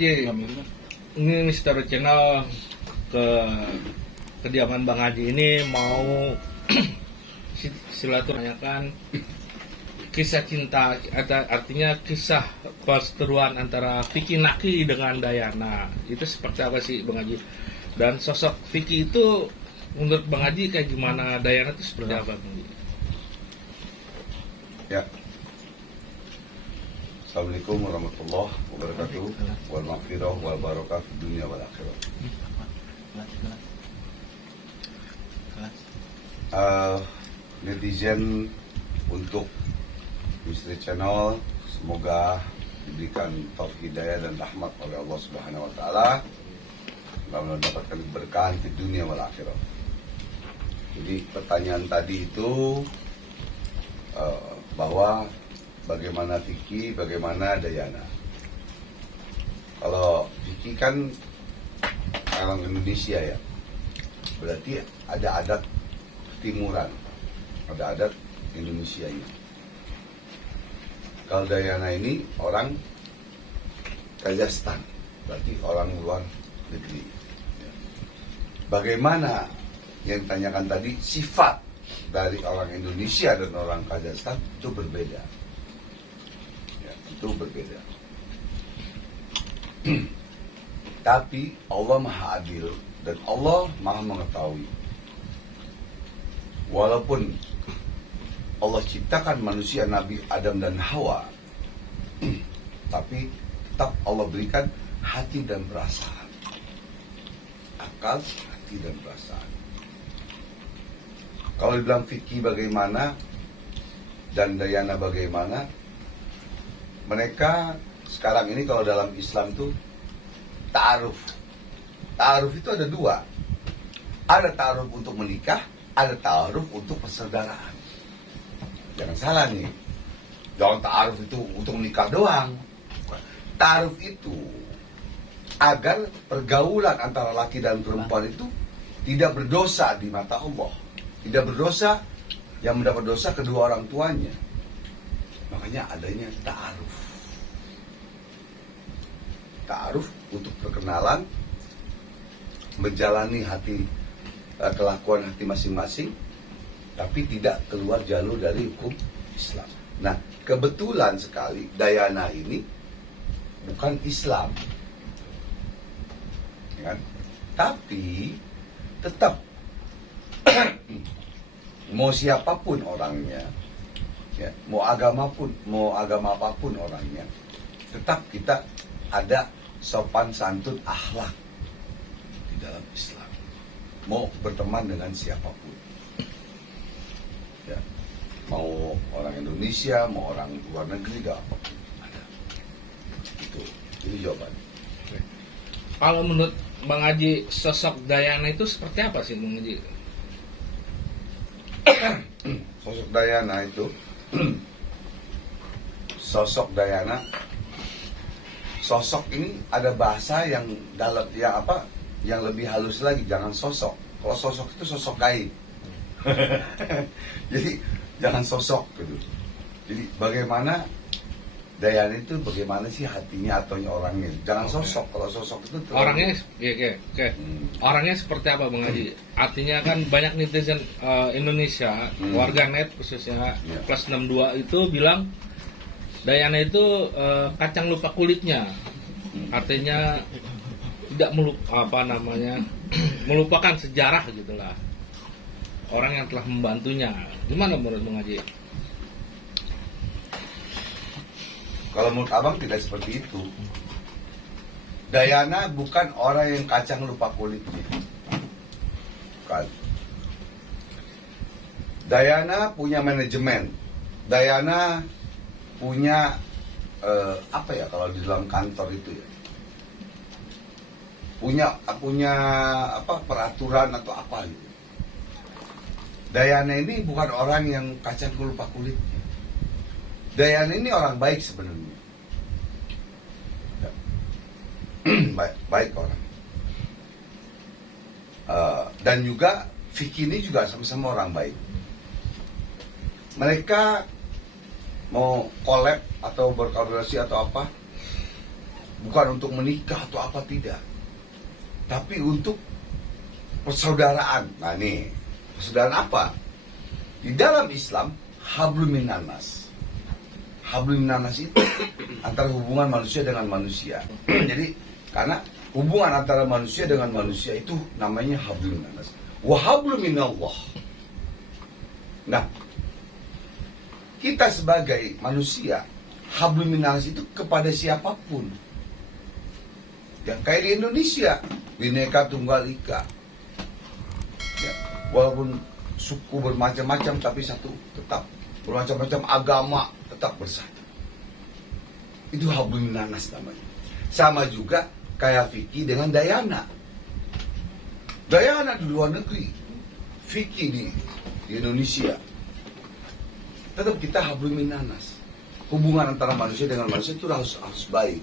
Haji, ini Mr. Channel ke kediaman Bang Haji ini mau silaturahmikan kisah cinta, artinya kisah perseteruan antara Vicky Naki dengan Dayana. Itu seperti apa sih Bang Haji? Dan sosok Vicky itu menurut Bang Haji kayak gimana, Dayana itu seperti apa Bang Haji? Ya. Assalamualaikum warahmatullahi wabarakatuh. Wal maghfirah wal barakah fid dunya wal akhirah. Netizen untuk Misteri Channel, semoga diberikan taufik hidayah dan rahmat oleh Allah Subhanahu wa taala dalam mendapatkan keberkahan di dunia wal akhirah. Jadi pertanyaan tadi itu bahwa bagaimana Vicky, bagaimana Dayana. Kalau Vicky kan orang Indonesia ya, berarti ada adat timuran, ada adat Indonesia ini. Kalau Dayana ini orang Kazakhstan, berarti orang luar negeri. Bagaimana yang ditanyakan tadi, sifat dari orang Indonesia dan orang Kazakhstan itu berbeda. Ya, itu berbeda. Tapi Allah Maha Adil dan Allah Maha Mengetahui. Walaupun Allah ciptakan manusia Nabi Adam dan Hawa, tapi tetap Allah berikan hati dan perasaan. Akal, hati dan perasaan. Kalau dibilang Vicky bagaimana dan Dayana bagaimana, mereka sekarang ini kalau dalam Islam itu ta'aruf. Ta'aruf itu ada dua. Ada ta'aruf untuk menikah, ada ta'aruf untuk persaudaraan. Jangan salah nih. Jangan ta'aruf itu untuk menikah doang. Ta'aruf itu agar pergaulan antara laki dan perempuan itu tidak berdosa di mata Allah. Tidak berdosa, yang mendapat dosa kedua orang tuanya. Makanya adanya ta'aruf. Ta'aruf untuk perkenalan, menjalani hati, kelakuan hati masing-masing, tapi tidak keluar jalur dari hukum Islam. Nah, kebetulan sekali Dayana ini bukan Islam, ya kan? Tapi tetap mau siapapun orangnya, ya, mau agama apapun orangnya, tetap kita ada sopan santun akhlak di dalam Islam. Mau berteman dengan siapapun, ya, mau orang Indonesia, mau orang luar negeri, gak apapun ada. Itu jawabannya. Kalau menurut Bang Haji, sosok Dayana itu seperti apa sih Bang Haji? Sosok Dayana itu sosok ini ada bahasa yang dalam yang lebih halus lagi. Jangan sosok. Kalau sosok itu sosok gaib. Jadi jangan sosok gitu. Jadi bagaimana Dayana itu, bagaimana sih hatinya atau orangnya. Jangan sosok. Kalau sosok itu orangnya orangnya seperti apa Bang Haji? Artinya kan banyak netizen Indonesia, warganet khususnya plus 62 itu bilang Dayana itu kacang lupa kulitnya. Artinya tidak melupakan sejarah gitulah. Orang yang telah membantunya. Gimana menurut Bang Haji? Kalau menurut abang tidak seperti itu. Dayana bukan orang yang kacang lupa kulitnya. Bukan. Dayana punya manajemen. Dayana punya kalau di dalam kantor itu ya. Punya peraturan atau apa gitu. Dayana ini bukan orang yang kacang lupa kulitnya. Dayana ini orang baik sebenarnya. baik orang. Dan juga Vicky ini juga sama-sama orang baik. Mereka mau collab atau berkolaborasi atau apa, bukan untuk menikah atau apa, tidak, tapi untuk persaudaraan. Nah nih, persaudaraan apa? Di dalam Islam, hablum minannas. Hablum minannas itu antara hubungan manusia dengan manusia. Jadi, karena hubungan antara manusia dengan manusia itu namanya hablum minannas. Wa hablum minallah. Nah, kita sebagai manusia, hablum minannas itu kepada siapapun. Yang kayak di Indonesia, Bhinneka Tunggal Ika. Ya, walaupun suku bermacam-macam tapi satu, tetap bermacam-macam agama tetap bersatu. Itu hablum minannas namanya. Sama juga kayak Vicky dengan Dayana. Dayana di luar negeri, Vicky di Indonesia. Tetap kita hablum minannas. Hubungan antara manusia dengan manusia itu harus baik.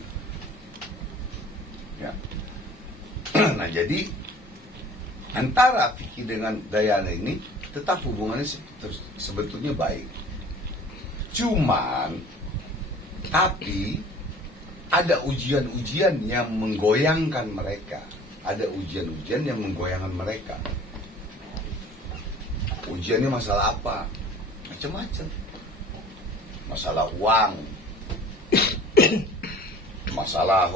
Ya. Nah, jadi antara Vicky dengan Dayana ini tetap hubungannya sebetulnya baik. Cuman, tapi ada ujian-ujian yang menggoyangkan mereka. Ada ujian-ujian yang menggoyangkan mereka. Ujiannya masalah apa? Macam-macam. Masalah uang. Masalah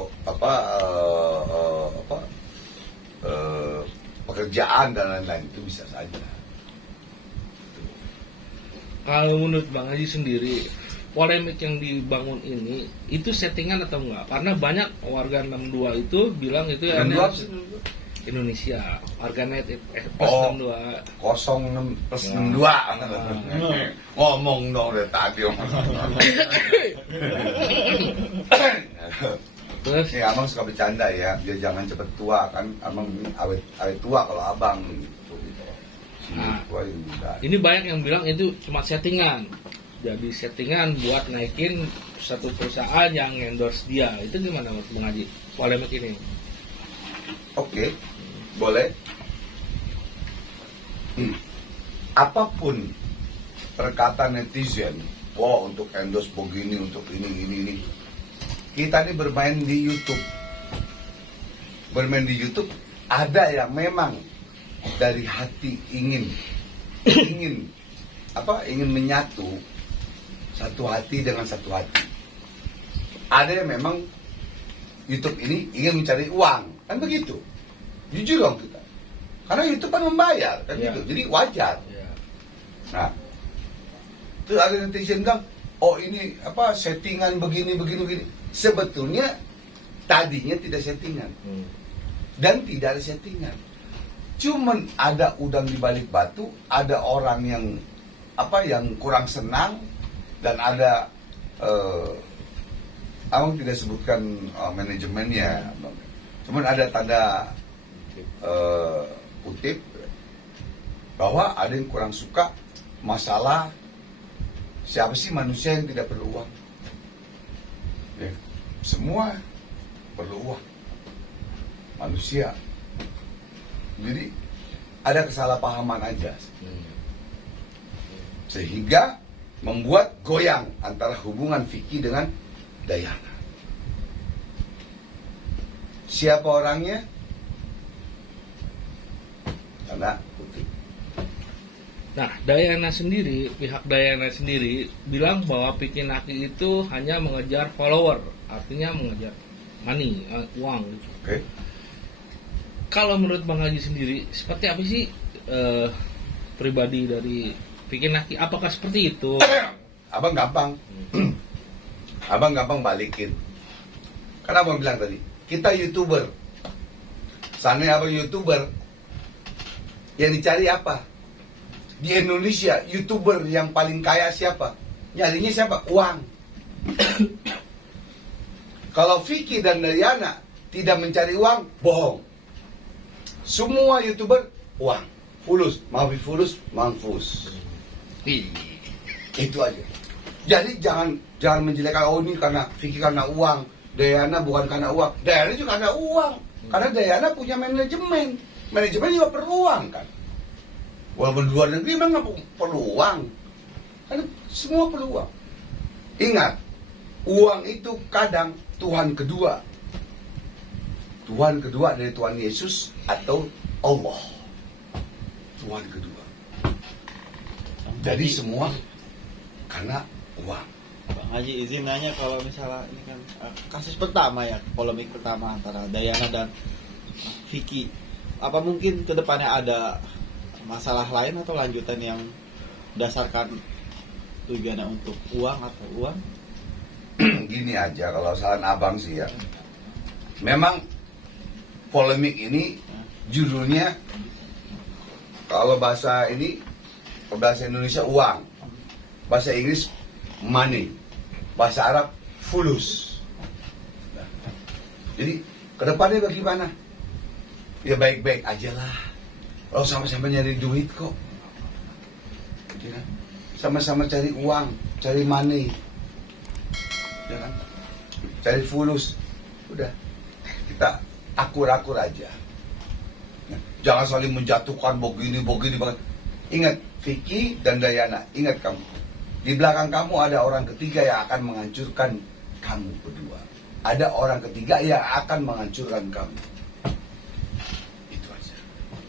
pekerjaan dan lain-lain, itu bisa saja. Kalau menurut Bang Haji sendiri, polemik yang dibangun ini itu settingan atau enggak? Karena banyak warga 62 itu bilang itu ya Indonesia, warganet plus 62. 06 plus 62. Ngomong dong dari tadi. Terus Ya, abang suka bercanda ya, dia jangan cepet tua kan, abang awet tua kalau abang gitu. Nah, Tua yang muda. ini banyak yang bilang itu cuma settingan. Jadi settingan buat naikin satu perusahaan yang endorse dia. Itu gimana Mas Bang Haji? Polemik ini. Oke, boleh. Apapun perkataan netizen, wah untuk endorse begini, untuk ini. Kita ini bermain di YouTube. Bermain di YouTube, ada yang memang dari hati ingin menyatu satu hati dengan satu hati. Ada yang memang YouTube ini ingin mencari uang, kan begitu. Jujur dong kita. Karena YouTube kan membayar, kan Ya. gitu. Jadi wajar. Ya. Nah, terus ada netizen bilang, oh ini settingan begini. Sebetulnya tadinya tidak settingan dan tidak ada settingan. Cuman ada udang di balik batu, ada orang yang kurang senang, dan ada abang tidak sebutkan manajemennya, cuman ada tanda kutip bahwa ada yang kurang suka masalah siapa sih manusia yang tidak perlu uang. Ya, semua perlu uang manusia. Jadi ada kesalahpahaman aja sehingga membuat goyang antara hubungan Vicky dengan Dayana. Siapa orangnya? Karena putih. Nah, pihak Dayana sendiri bilang bahwa Vicky Naki itu hanya mengejar follower, artinya mengejar money, uang. Oke. Kalau menurut Bang Haji sendiri, seperti apa sih pribadi dari Vicky Naki? Apakah seperti itu? Abang gampang. Abang gampang balikin. Karena abang bilang tadi, kita YouTuber. Seandainya abang YouTuber, yang dicari apa? Di Indonesia, YouTuber yang paling kaya siapa? Nyarinya siapa? Uang. Kalau Vicky dan Dayana tidak mencari uang, bohong. Semua YouTuber, uang. Fulus, manfus. Itu aja. Jadi jangan menjelekkan, oh ini karena Vicky karena uang, Dayana bukan karena uang. Dayana juga karena uang. Karena Dayana punya manajemen. Manajemen juga perlu uang kan. Walaupun di luar negeri memang nggak perlu uang. Karena semua perlu uang. Ingat, uang itu kadang Tuhan kedua. Tuhan kedua dari Tuhan Yesus atau Allah. Tuhan kedua. Jadi semua karena uang. Bang Haji izin nanya, kalau misalnya ini kan kasus pertama ya, polemik pertama antara Dayana dan Vicky, apa mungkin kedepannya ada masalah lain atau lanjutan yang berdasarkan tujuannya untuk uang atau uang? Gini aja, kalau saran abang sih ya, memang polemik ini judulnya, kalau bahasa Indonesia uang, bahasa Inggris money, bahasa Arab fulus. Jadi kedepannya bagaimana? Ya baik-baik aja lah. Kalau sama-sama nyari duit kok, ya kan? Sama-sama cari uang, cari money, ya kan? Cari fulus. Udah, kita akur-akur aja. Jangan saling menjatuhkan begini. Ingat, Vicky dan Dayana, ingat kamu, di belakang kamu ada orang ketiga yang akan menghancurkan kamu berdua. Ada orang ketiga yang akan menghancurkan kamu. Itu aja.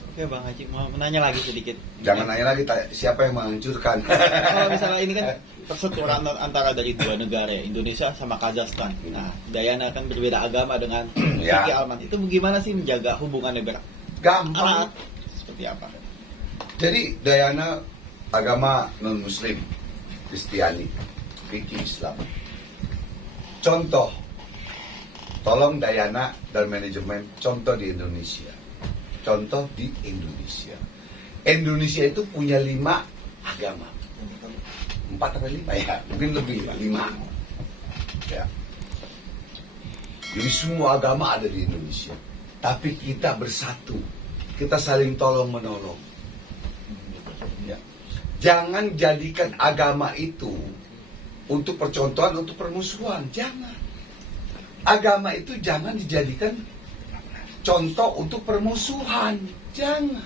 Oke Bang Haji, mau menanya lagi sedikit. Jangan nanya lagi siapa yang menghancurkan. Kalau misalnya ini kan persetujuan antara dari dua negara ya, Indonesia sama Kazakhstan. Nah, Dayana kan berbeda agama dengan Vicky Alman. Itu bagaimana sih menjaga hubungannya Gampang. Seperti apa? Jadi Dayana agama non-muslim, Kristiani, Vicky Islam. Contoh, tolong Dayana dan manajemen contoh di Indonesia. Contoh di Indonesia. Indonesia itu punya 5 agama. 4 atau 5 ya, mungkin lebih 5. Ya. Jadi semua agama ada di Indonesia. Tapi kita bersatu, kita saling tolong menolong. Ya. Jangan jadikan agama itu untuk percontohan, untuk permusuhan. Jangan. Agama itu jangan dijadikan contoh untuk permusuhan. Jangan.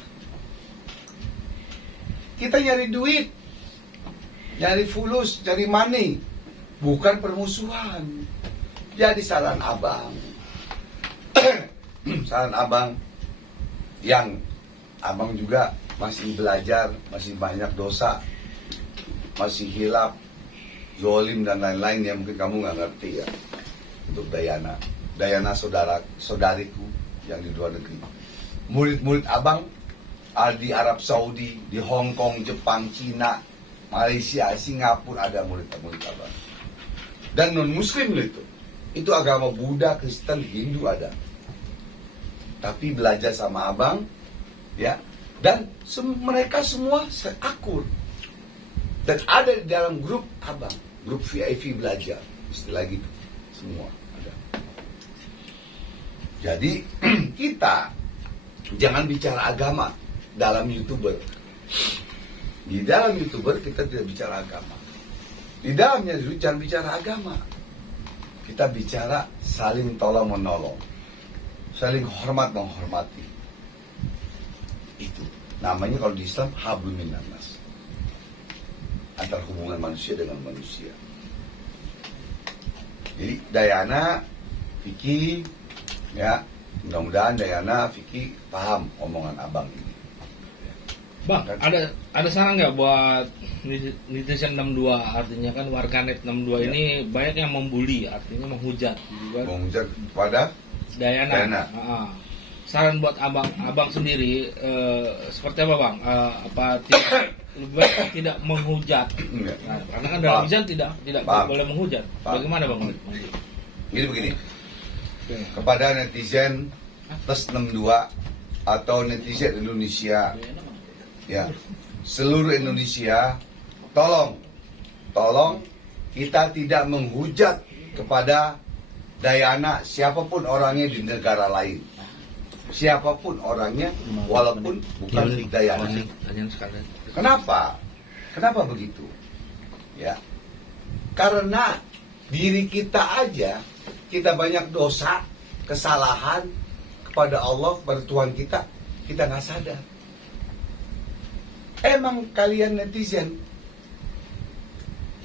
Kita nyari duit, nyari fulus, nyari money, bukan permusuhan. Jadi saran abang, saran abang yang abang juga masih belajar, masih banyak dosa, masih hilaf, zolim dan lain-lain yang mungkin kamu nggak ngerti ya. Untuk Dayana saudariku yang di luar negeri, murid-murid abang di Arab Saudi, di Hong Kong, Jepang, Cina, Malaysia, Singapura ada murid-murid abang. Dan non Muslim itu agama Buddha, Kristen, Hindu ada. Tapi belajar sama abang, ya, dan mereka semua akur. Dan ada di dalam grup abang, grup VIP belajar, istilah gitu, semua ada. Jadi kita jangan bicara agama dalam YouTuber. Di dalam YouTuber kita tidak bicara agama. Di dalamnya jangan bicara agama. Kita bicara saling tolong menolong, saling hormat menghormati. Itu namanya kalau di Islam hablum minan nas, antar hubungan manusia dengan manusia. Jadi Dayana, Vicky, ya, mudah-mudahan Dayana, Vicky paham omongan abang ini. Bang, ada saran nggak buat netizen 62, artinya kan warganet 62 ya. ini banyak yang membuli, artinya menghujat gitu kan. Menghujat kepada Dayana. Saran buat abang sendiri seperti apa bang? Apa lebih baik tidak menghujat? Nah, karena kan dalam Islam tidak boleh menghujat. Bagaimana bang? Jadi begini, kepada netizen plus 62 atau netizen Indonesia, ya, seluruh Indonesia, tolong kita tidak menghujat kepada Dayana, siapapun orangnya di negara lain, siapapun orangnya, walaupun bukan Dayana. Kenapa begitu? Ya, karena diri kita aja, kita banyak dosa, kesalahan kepada Allah, kepada Tuhan kita nggak sadar. Emang kalian netizen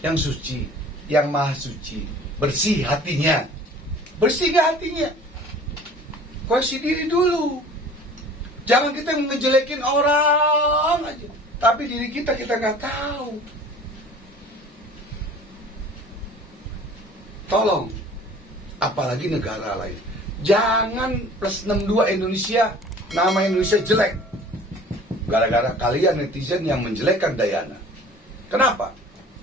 yang suci, yang maha suci, bersih hatinya, bersih gak hatinya? koreksi diri dulu. Jangan kita ngejelekin orang aja, tapi diri kita nggak tahu. Tolong, apalagi negara lain, jangan plus 62 Indonesia, nama Indonesia jelek gara-gara kalian netizen yang menjelekkan Dayana. Kenapa?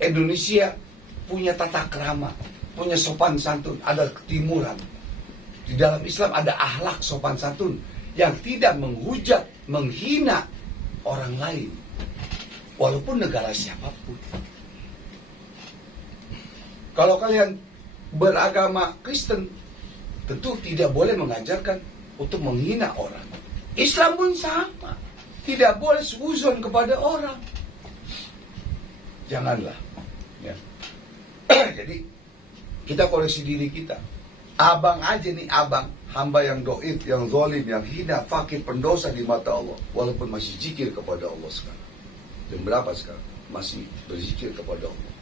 Indonesia punya tata krama, punya sopan santun, ada ketimuran. Di dalam Islam ada akhlak sopan santun yang tidak menghujat, menghina orang lain, walaupun negara siapapun. Kalau kalian beragama Kristen, tentu tidak boleh mengajarkan untuk menghina orang. Islam pun sama, tidak boleh suzon kepada orang. Janganlah. Ya. Jadi kita koreksi diri kita. Abang aja nih, abang hamba yang doib, yang zalim, yang hina, fakir, pendosa di mata Allah, walaupun masih zikir kepada Allah sekarang. Jam berapa sekarang? Masih berzikir kepada Allah.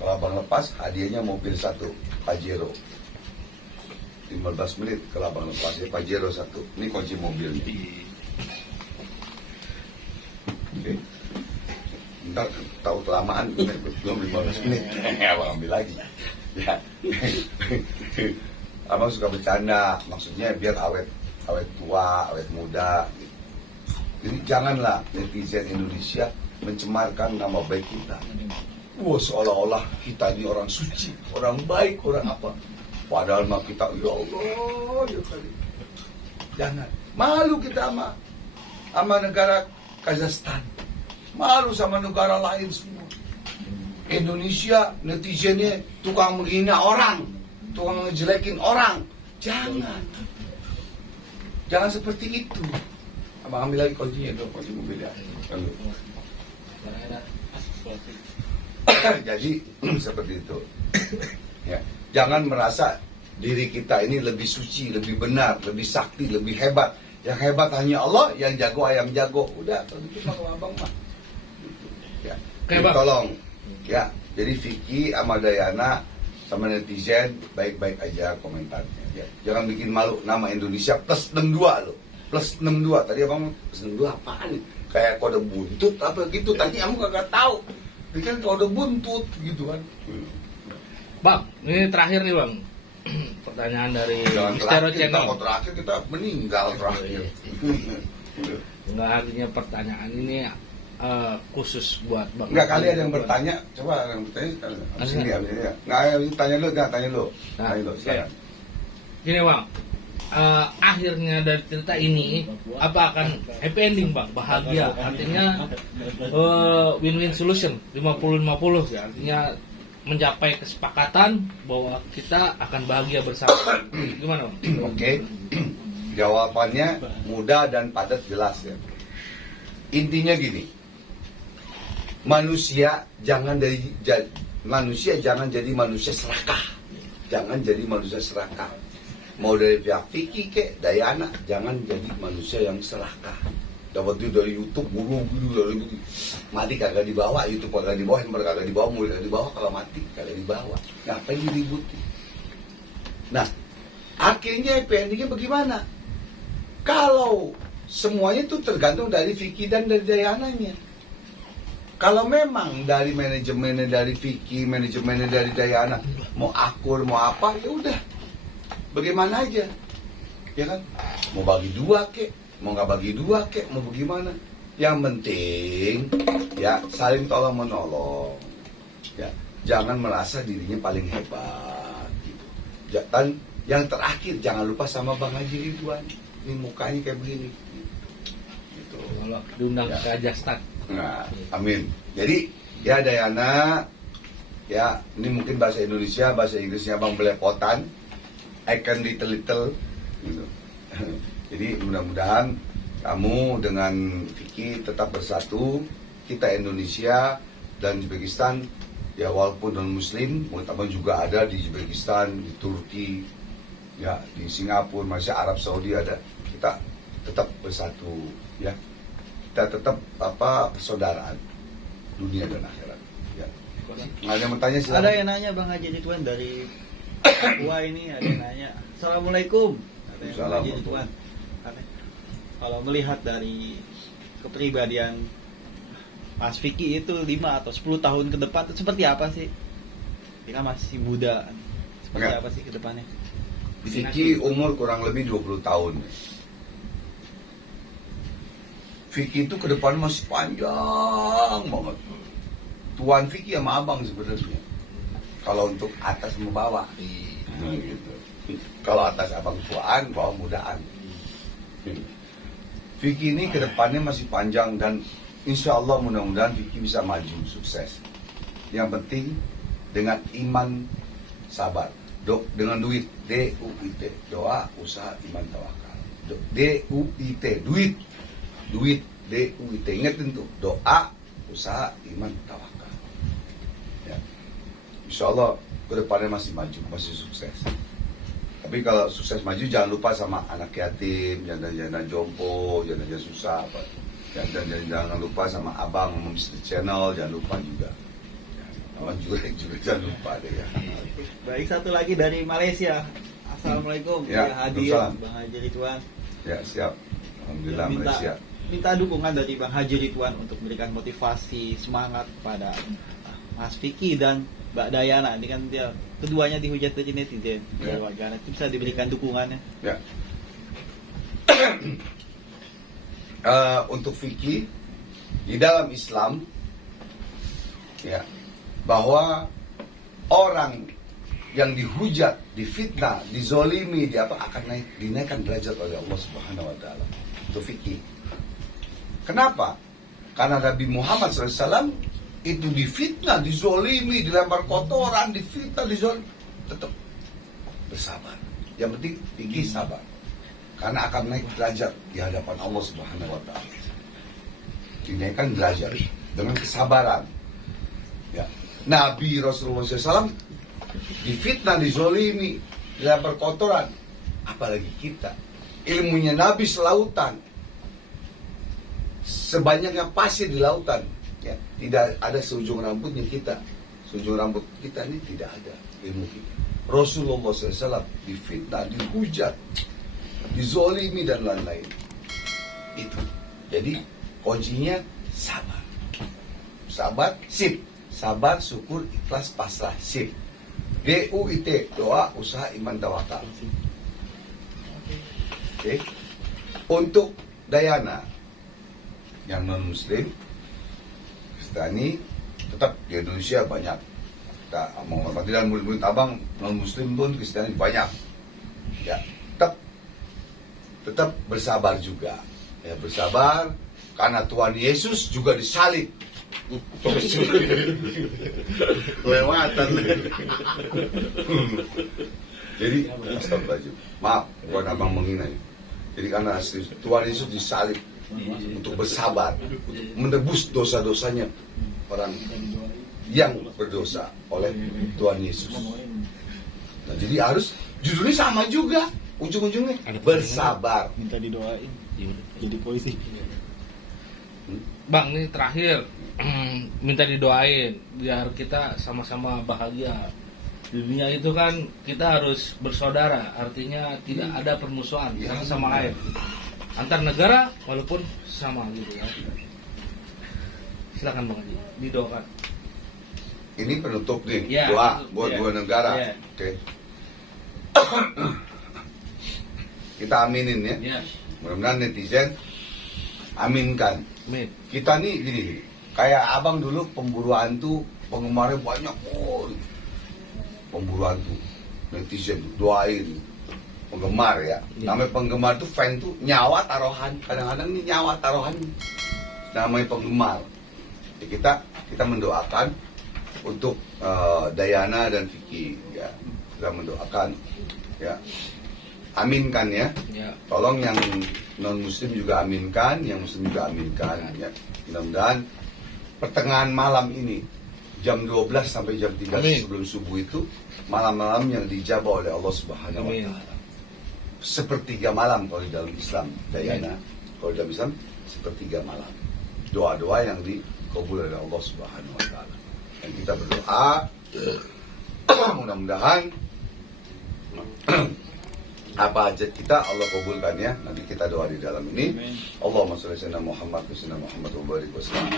Kalau abang lepas, hadiahnya mobil 1 Pajero. 15 menit kalau abang lepas ya, Pajero 1. Ini kunci mobil. Oke. Ntar tahu kelamaan, belum 15 menit. Abang ambil lagi. Ya. Abang suka bercanda, maksudnya biar awet tua, awet muda. Jadi janganlah netizen Indonesia mencemarkan nama baik kita. Wah, seolah-olah kita ini orang suci, orang baik, orang apa. Padahal mah kita, ya Allah, ya kali. Jangan. Malu kita sama negara Kazakhstan. Malu sama negara lain semua. Indonesia netizennya tukang menghina orang, tukang ngejelekin orang. Jangan. Jangan seperti itu. Abang ambil lagi kuncinya dong, kunci mobilnya. Jadi seperti itu. Ya. Jangan merasa diri kita ini lebih suci, lebih benar, lebih sakti, lebih hebat. Yang hebat hanya Allah, yang jago ayam jago. Udah, kalau gitu kalau abang mah. Ya. Jadi, tolong. Ya. Jadi Vicky sama Dayana sama netizen baik-baik aja komentarnya. Ya. Jangan bikin malu nama Indonesia plus 62 loh. Plus 62. Tadi abang plus 62 apaan nih? Kayak kode buntut apa gitu. Tadi kamu kagak tahu. Ini kan kode buntut gitu kan. Bang, ini terakhir nih bang. Pertanyaan dari Stereo Channel. Kalau terakhir kita meninggal terakhir. Enggak, artinya pertanyaan ini khusus buat bang. Enggak, kali ada yang bertanya. Coba yang bertanya. Sini ya. Nggak, tanya dulu. Tanya dulu. Silakan. Gini bang. Akhirnya dari cerita ini apa akan happy ending bang, bahagia, artinya win-win solution 50-50 ya, artinya mencapai kesepakatan bahwa kita akan bahagia bersama. Gimana bang? Oke. Jawabannya mudah dan padat, jelas ya. Intinya gini, manusia jangan jadi manusia serakah. Jangan jadi manusia serakah. Mau dari pihak Vicky ke Dayana, jangan jadi manusia yang serakah. Dapat duit dari YouTube, buru dari mati kagak dibawa, YouTube kagak dibawa, handphone kagak dibawa, mobil kagak dibawa, kalau mati kagak dibawa. Ngapain diributin? Nah, akhirnya endingnya bagaimana? Kalau semuanya itu tergantung dari Vicky dan dari Dayananya. Kalau memang dari manajemennya dari Vicky, manajemennya dari Dayana mau akur, mau apa, ya udah. Bagaimana aja, ya kan? Mau bagi dua kek, mau nggak bagi dua kek, mau bagaimana? Yang penting, ya saling tolong menolong. Ya, jangan merasa dirinya paling hebat. Gitu. Dan yang terakhir, jangan lupa sama Bang Haji Ridwan. Ini mukanya kayak begini. Gitu. Kalau diundang ke Kazakhstan. Nah, amin. Jadi, ya Dayana, ya ini mungkin bahasa Indonesia, bahasa Inggrisnya Bang belepotan. I can little gitu. Jadi mudah-mudahan kamu dengan Vicky tetap bersatu. Kita Indonesia dan Uzbekistan ya, walaupun non muslim, abang juga ada di Uzbekistan, di Turki, ya di Singapura, masih Arab Saudi ada. Kita tetap bersatu ya. Kita tetap persaudaraan dunia dan akhirat. Ya. Ada yang bertanya silakan. Ada yang nanya Bang Haji Ridwan dari Wah, ini ada yang nanya, Assalamualaikum. Katanya, Assalamualaikum. Haji Ridwan. Katanya, kalau melihat dari kepribadian Mas Vicky itu 5 atau 10 tahun ke depan itu seperti apa sih? Dia kan masih muda. Seperti Enggak. apa sih ke depannya? Vicky umur kurang lebih 20 tahun. Vicky itu ke depan masih panjang banget. Tuan Vicky sama abang sebenarnya. Kalau untuk atas sama bawah. Nah, gitu. Kalau atas abang tuaan, bawah mudaan. Vicky ini ke depannya masih panjang dan insya Allah mudah-mudahan Vicky bisa maju sukses. Yang penting dengan iman, sabar. Dengan duit, DUIT, doa, usaha, iman, tawakal. DUIT, duit, DUIT, ingetin tuh, doa, usaha, iman, tawakal. Ya. Insya Allah ke depannya masih maju, masih sukses. Tapi kalau sukses maju jangan lupa sama anak yatim, janda-janda jompo, janda-janda susah, apa. Jangan lupa sama abang, Mr. Channel, jangan lupa juga. Abang juga jangan lupa deh ya. Baik, satu lagi dari Malaysia. Assalamualaikum. Ya, Yang hadir waalaikumsalam. Bang Haji Ridwan. Ya siap. Alhamdulillah minta, Malaysia. minta dukungan dari Bang Haji Ridwan untuk memberikan motivasi semangat kepada Mas Vicky dan Mbak Dayana. Ini kan dia keduanya dihujat dari netizen, Ya. dari warganet. Bisa diberikan dukungannya. Ya. Untuk Vicky di dalam Islam, ya, bahwa orang yang dihujat, difitnah, dizolimi, akan dinaikkan derajat oleh Allah Subhanahu Wa Taala. Itu Vicky. Kenapa? Karena Nabi Muhammad SAW itu difitnah, dizolimi, dilempar kotoran, difitnah, dizolimi, tetap bersabar. Yang penting Vicky sabar, karena akan naik derajat di hadapan Allah Subhanahu Wa Taala. Dinaikkan derajat dengan kesabaran. Ya. Nabi Rasulullah SAW difitnah, dizolimi, dilempar kotoran, apalagi kita. Ilmunya Nabi selautan, sebanyaknya pasir di lautan, ya, tidak ada seujung rambutnya kita. Seujung rambut kita ini tidak ada ilmu kita. Rasulullah SAW difitnah, dihujat, dizolimi dan lain-lain. Itu. Jadi kuncinya sabar. Sabar, sip. Sabar, syukur, ikhlas, pasrah, sip. DUIT, doa, usaha, iman, tawakal. Oke. Untuk Dayana yang non muslim, Kristani, tetap di Indonesia banyak. Kita menghormati dan murid-murid abang non muslim pun Kristani banyak. Ya, tetap bersabar juga. Ya, bersabar karena Tuhan Yesus juga disalib. Kelewatan. Jadi, astagfirullahaladzim. Maaf, bukan abang menghina. Jadi karena Tuhan Yesus disalib untuk bersabar, untuk menebus dosa-dosanya orang yang berdosa oleh Tuhan Yesus. Nah, jadi harus judulnya sama juga, ujung-ujungnya bersabar. Minta didoain jadi polisi. Bang, ini terakhir minta didoain biar kita sama-sama bahagia. Di dunia itu kan kita harus bersaudara, artinya tidak ada permusuhan satu sama lain antar negara walaupun sama gitu ya. Silakan Bang Haji, didoakan. Ini penutup nih, Ya, doa penutup, buat ya. dua negara. Ya. Oke. Kita aminin ya. Ya, Mudah-mudahan netizen aminkan. amin. Kita nih gini, kayak abang dulu pemburu hantu, penggemarnya banyak. Oh, pemburu hantu, netizen doain, penggemar ya. Namanya penggemar tuh fan tuh nyawa taruhan. Kadang-kadang ini nyawa taruhan. Namanya penggemar. Ya, kita mendoakan untuk Dayana dan Vicky ya. Kita mendoakan ya. Aminkan ya. Ya, Tolong yang non muslim juga aminkan, yang muslim juga aminkan ya. Mudah-mudahan pertengahan malam ini jam 12 sampai jam 3 Amin. sebelum subuh itu malam-malam yang dijabah oleh Allah Subhanahu wa Amin. taala. Sepertiga malam kalau di dalam Islam, Dayana. Kalau di dalam Islam sepertiga malam. Doa-doa yang dikabul oleh Allah Subhanahu wa taala. Dan kita berdoa mudah-mudahan Apa hajat kita Allah kabulkan ya. Nanti kita doa di dalam ini. Amin. Allahumma shalli ala Muhammad wa sallam Muhammad wa barik wa sallam.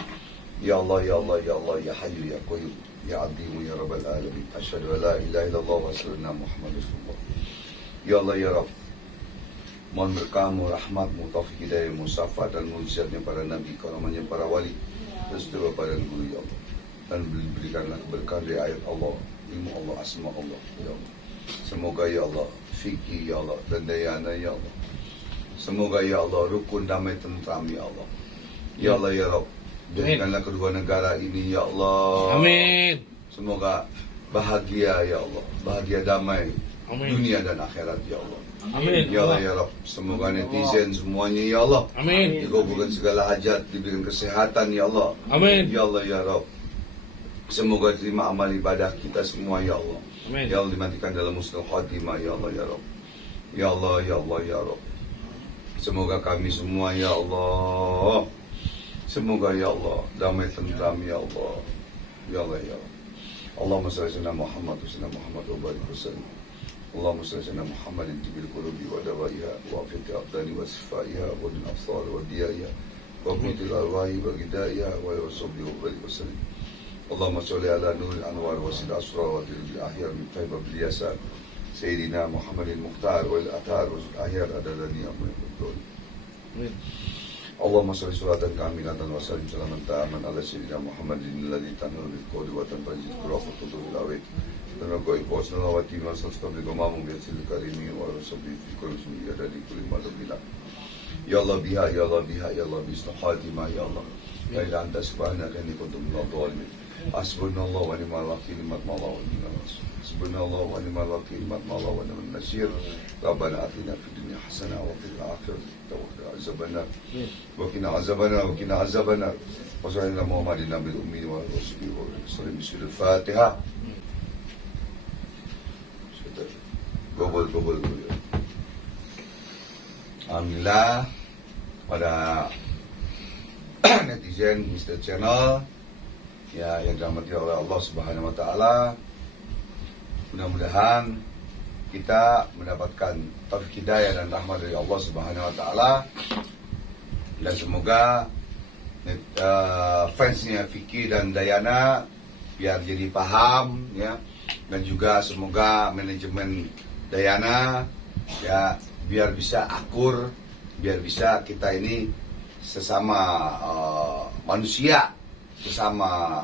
Ya Allah ya Allah ya Allah ya Hayyu ya Qayyum ya Azim ya Rabbal alamin. Asyhadu an la ilaha illallah wa asyhadu anna Muhammadar Rasulullah. Ya Allah ya Rabb. Mohon berkahmu, rahmatmu, taufik hidayahmu, syafaat dan mujizatnya para nabi, karamahnya para wali, dan setelah para guru ya Allah. Dan berikanlah keberkahan dari ayat Allah, ilmu Allah, asma Allah ya Allah. Semoga ya Allah, fikih ya Allah, dan dayana ya Allah. Semoga ya Allah, rukun damai tentram ya Allah. Ya Allah ya Rabb, jadikanlah kedua negara ini ya Allah. Amin. Semoga bahagia ya Allah, bahagia damai Amin. dunia dan akhirat ya Allah. Amin. Ya Allah ya Rabb, semoga netizen semuanya ya Allah Amin. dikabulkan segala hajat, diberikan kesehatan ya Allah. Amin. Ya Allah ya Rabb, semoga terima amal ibadah kita semua ya Allah. Amin. Ya Allah dimatikan dalam husnul khatimah ya Allah ya Rabb. Ya Allah ya Allah ya Rabb, semoga kami semua ya Allah, semoga ya Allah damai tentram ya Allah. Ya Allah ya Rabb. Allahumma shalli ala Muhammad wa sallam Muhammad wa barik wa sallam. Allahumma salli ala Muhammadin tibil qulubi wa dawaiha wa afiyati abdani wa sifaiha wa din absar wa diyaiha wa qutil arwahi wa gidaiha wa yusabbi wa barik wa sallim. Allahumma salli ala nuril anwar wa sil asra wa dirbil ahyar min taibah bil yasan Sayyidina Muhammadin Mukhtar wal athar wa sil ahyar adadani amin. Amin. Allahumma salli salatan kamilatan wa sallim salaman ta'aman ala Sayyidina Muhammadin alladhi tanur bil qawli wa tanfajid qurafatu bil await. Dan aku ikut selawati masa sekali kemamu biasa karimi wa rasulullah fi kulli sunni ada di kulli malam bila. Ya Allah biha ya Allah biha ya Allah bisna khatimah ya Allah. Ya ila anta subhanaka inni kuntu minadh dhalimin. Hasbunallahu wa ni'mal wakil ni'mat maula wa ni'mal nasir. Hasbunallahu wa ni'mal wakil ni'mat maula wa ni'mal nasir. Rabbana atina fid dunya hasanah wa fil akhirati hasanah wa qina azabannar wa qina azabannar. Wa sallallahu Muhammadin nabiyil ummi wa alihi wa sallam bismillahil Fatihah. Gobol. Alhamdulillah pada netizen Mr. Channel ya yang dirahmati oleh Allah Subhanahu wa taala. Mudah-mudahan kita mendapatkan taufik hidayah dan rahmat dari Allah Subhanahu wa taala, dan semoga fansnya Vicky dan Dayana biar jadi paham ya, dan juga semoga manajemen Dayana ya biar bisa akur, biar bisa kita ini sesama manusia, sesama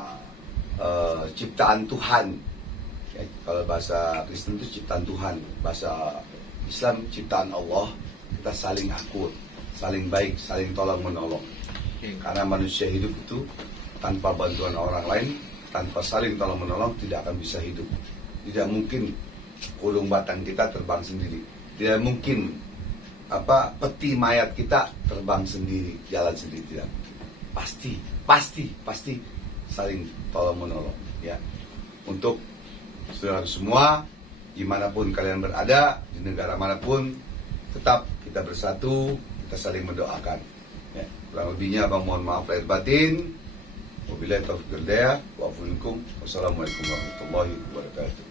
ciptaan Tuhan ya, kalau bahasa Kristen itu ciptaan Tuhan, bahasa Islam ciptaan Allah. Kita saling akur, saling baik, saling tolong menolong, karena manusia hidup itu tanpa bantuan orang lain, tanpa saling tolong menolong tidak akan bisa hidup. Tidak mungkin kulung batang kita terbang sendiri. Tidak mungkin peti mayat kita terbang sendiri, jalan sendiri, tidak mungkin. Pasti saling tolong menolong ya. Untuk saudara semua, dimanapun kalian berada, di negara manapun, tetap kita bersatu, kita saling mendoakan ya. Kurang lebihnya abang mohon maaf lahir batin. Wabillahi taufiq wal hidayah. Wa afu minkum. Wassalamualaikum warahmatullahi wabarakatuh.